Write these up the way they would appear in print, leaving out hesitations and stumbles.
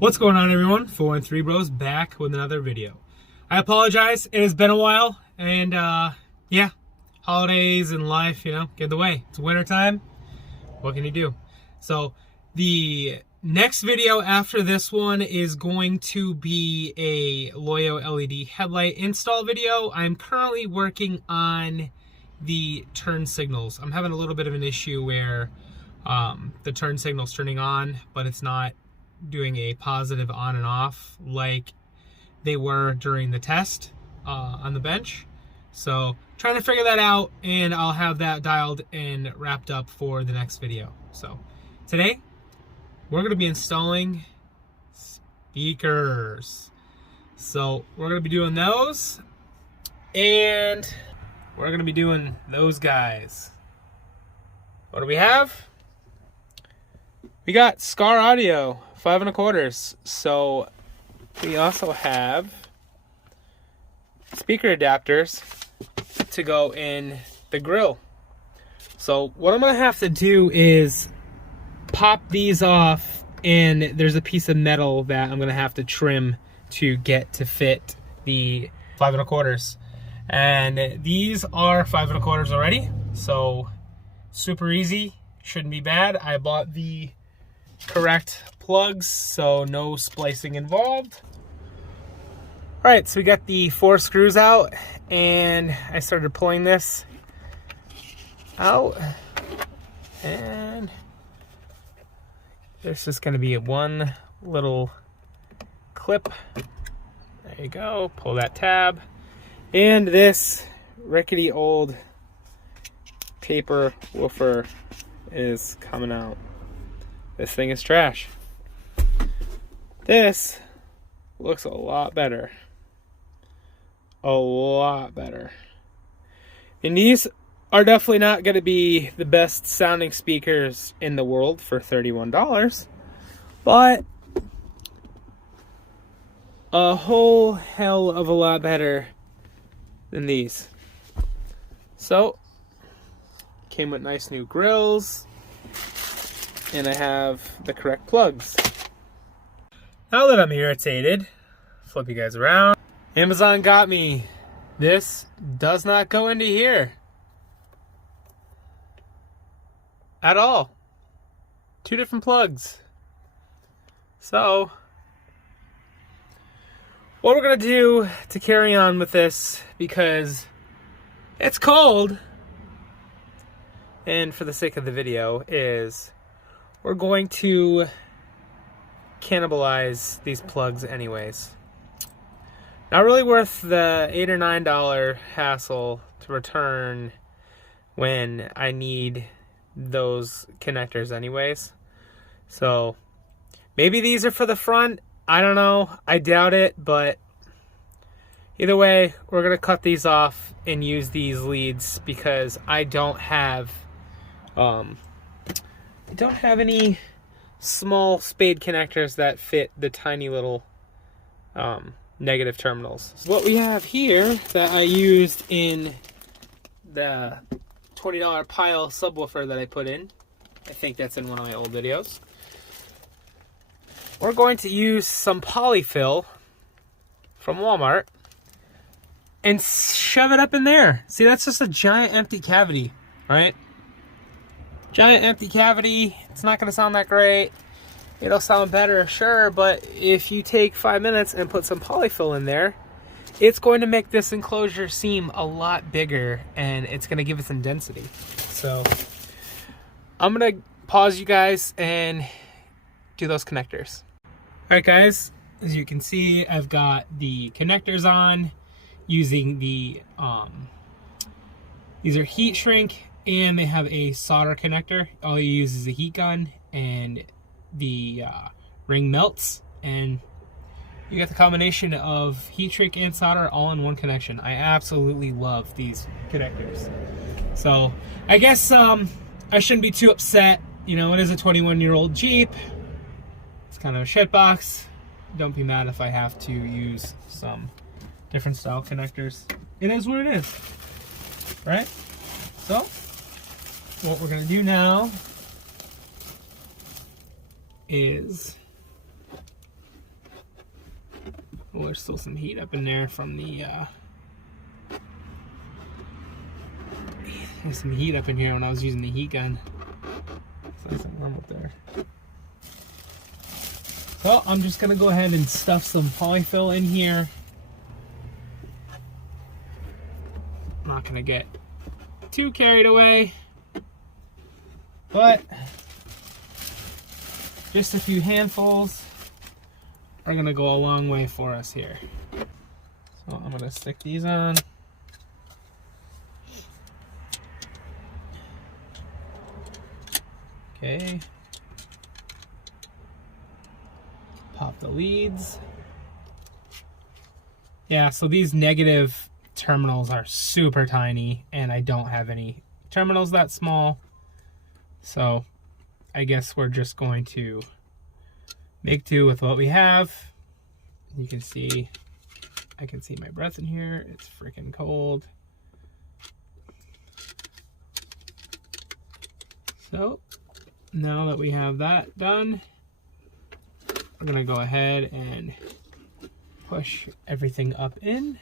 What's going on, everyone? 413 Bros back with another video. I apologize, it has been a while, and yeah, holidays and life, get in the way. It's winter time. What can you do? So the next video after this one is going to be a Loyo LED headlight install video. I'm currently working on the turn signals. I'm having a little bit of an issue where the turn signal's turning on, but it's not doing a positive on and off like they were during the test on the bench. So trying to figure that out, and I'll have that dialed and wrapped up for the next video. So today we're going to be installing speakers. So we're going to be doing those, and we're going to be doing those guys. What do we have? We got Skar audio, 5 1/4. So we also have speaker adapters to go in the grill. So what I'm gonna have to do is pop these off, and there's a piece of metal that I'm gonna have to trim to get to fit the 5 1/4. And these are 5 1/4 already, so super easy, shouldn't be bad. I bought the correct plugs, so no splicing involved. All right, so we got the 4 screws out, and I started pulling this out, and there's just going to be one little clip. There you go. Pull that tab, and this rickety old paper woofer is coming out. This thing is trash. This looks a lot better. A lot better. And these are definitely not going to be the best sounding speakers in the world for $31, but a whole hell of a lot better than these. So, came with nice new grills, and I have the correct plugs. Now that I'm irritated, flip you guys around. Amazon got me. This does not go into here at all. 2 different plugs. So what we're gonna do to carry on with this, because it's cold, and for the sake of the video, is we're going to cannibalize these plugs anyways. Not really worth the $8 or $9 hassle to return when I need those connectors anyways. So maybe these are for the front. I don't know. I doubt it, but either way, we're gonna cut these off and use these leads, because I don't have any small spade connectors that fit the tiny little negative terminals. So what we have here that I used in the $20 pile subwoofer that I put in, I think that's in one of my old videos. We're going to use some polyfill from Walmart and shove it up in there. See, that's just a giant empty cavity, right? Giant empty cavity. It's not going to sound that great. It'll sound better, sure, but if you take 5 minutes and put some polyfill in there, it's going to make this enclosure seem a lot bigger, and it's going to give it some density. So I'm going to pause you guys and do those connectors. All right, guys, as you can see, I've got the connectors on using the these are heat shrink, and they have a solder connector. All you use is a heat gun, and the ring melts, and you get the combination of heat shrink and solder all in one connection. I absolutely love these connectors. So I guess I shouldn't be too upset. It is a 21-year-old Jeep. It's kind of a shit box. Don't be mad if I have to use some different style connectors. It is what it is, right? So what we're gonna do now is Oh, there's still some heat up in there from the, there's some heat up in here when I was using the heat gun. So nice and warm up there. So I'm just gonna go ahead and stuff some polyfill in here. I'm not gonna get too carried away, but just a few handfuls are gonna go a long way for us here. So I'm gonna stick these on. Okay. Pop the leads. Yeah, so these negative terminals are super tiny, and I don't have any terminals that small. So I guess we're just going to make do with what we have. You can see, I can see my breath in here. It's freaking cold. So now that we have that done, we're gonna go ahead and push everything up in.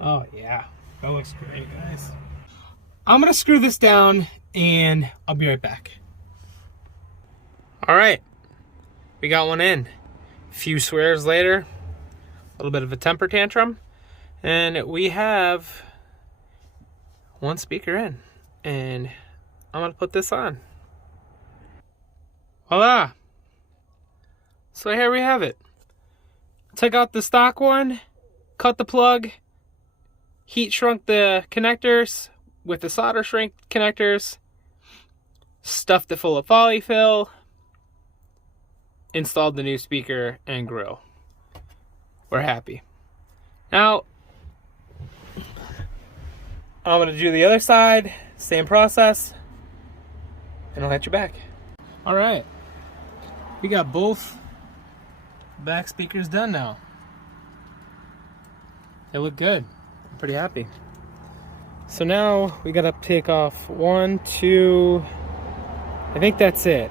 Oh yeah, that looks great, guys. I'm gonna screw this down and I'll be right back. All right, we got one in. A few swears later, a little bit of a temper tantrum, and we have one speaker in, and I'm gonna put this on. Voila! So here we have it. Took out the stock one, cut the plug, heat shrunk the connectors with the solder shrink connectors, stuffed it full of polyfill, installed the new speaker and grill. We're happy. Now, I'm gonna do the other side, same process, and I'll hit you back. All right, we got both back speakers done now. They look good. I'm pretty happy. So now we gotta take off 1, 2, I think that's it.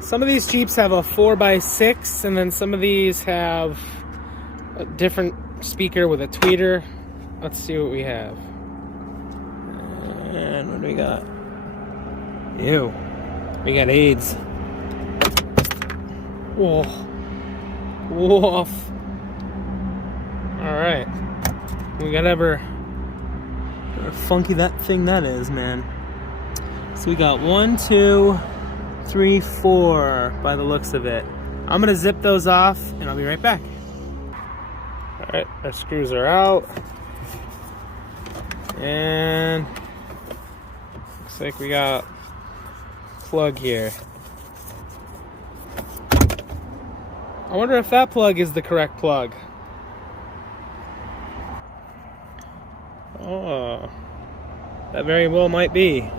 Some of these Jeeps have a 4x6, and then some of these have a different speaker with a tweeter. Let's see what we have. And what do we got? Ew. We got AIDS. Whoa. Woof. Alright. We got ever funky that thing that is, man. So we got 1, 2, 3, 4 by the looks of it. I'm gonna zip those off and I'll be right back. Alright, our screws are out. And looks like we got a plug here. I wonder if that plug is the correct plug. Oh, that very well might be.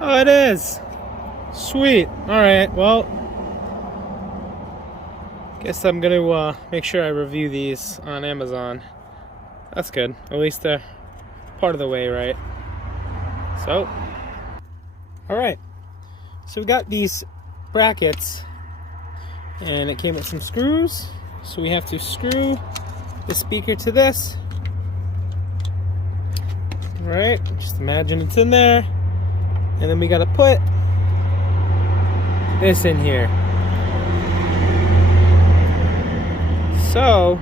Oh, it is. Sweet. Alright, well, guess I'm gonna make sure I review these on Amazon. That's good. At least they're part of the way, right? So, alright. So we got these brackets, and it came with some screws. So we have to screw the speaker to this. Alright, just imagine it's in there. And then we gotta put this in here. So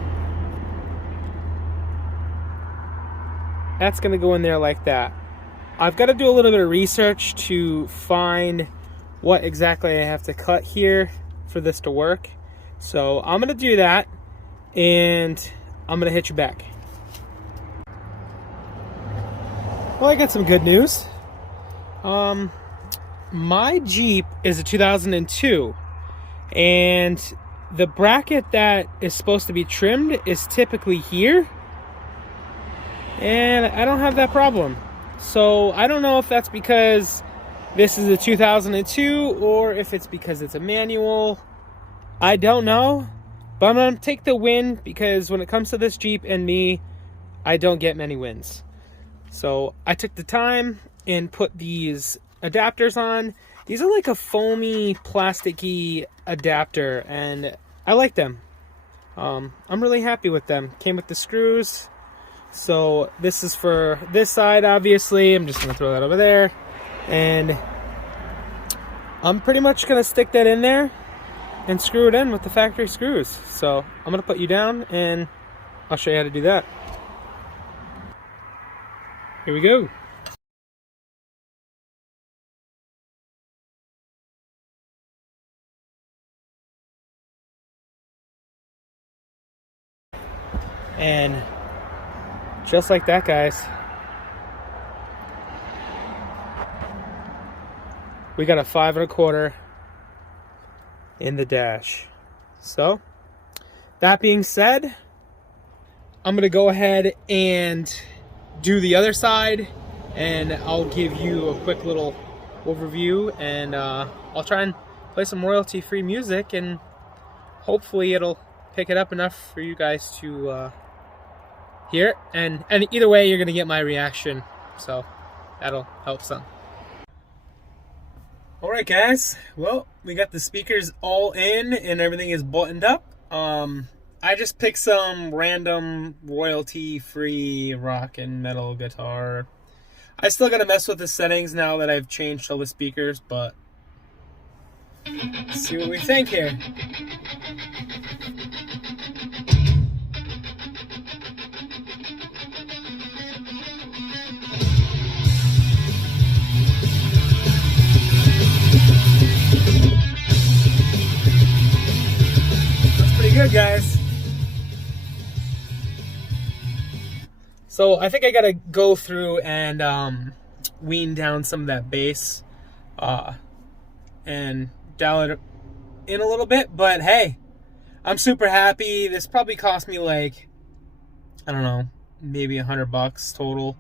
that's gonna go in there like that. I've got to do a little bit of research to find what exactly I have to cut here for this to work. So I'm gonna do that, and I'm gonna hit you back. Well, I got some good news. My Jeep is a 2002, and the bracket that is supposed to be trimmed is typically here, and I don't have that problem. So I don't know if that's because this is a 2002 or if it's because it's a manual. I don't know, but I'm gonna take the win, because when it comes to this Jeep and me, I don't get many wins. So I took the time and put these adapters on. These are like a foamy, plasticky adapter, and I like them. I'm really happy with them. Came with the screws. So this is for this side, obviously. I'm just going to throw that over there. And I'm pretty much going to stick that in there and screw it in with the factory screws. So I'm going to put you down and I'll show you how to do that. Here we go. And just like that, guys, we got a 5 1/4 in the dash. So that being said, I'm gonna go ahead and do the other side, and I'll give you a quick little overview, and I'll try and play some royalty-free music, and hopefully it'll pick it up enough for you guys to hear it. And either way, you're gonna get my reaction, so that'll help some. All right, guys. Well, we got the speakers all in, and everything is buttoned up. I just picked some random royalty-free rock and metal guitar. I still gotta mess with the settings now that I've changed all the speakers, but let's see what we think here. That's pretty good, guys. So I think I gotta go through and wean down some of that bass and dial it in a little bit. But hey, I'm super happy. This probably cost me like, I don't know, maybe $100 total.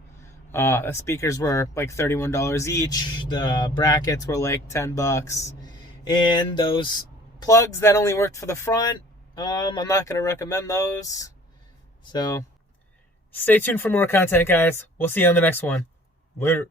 The speakers were like $31 each. The brackets were like $10, and those plugs that only worked for the front, I'm not gonna recommend those. So stay tuned for more content, guys. We'll see you on the next one. Later.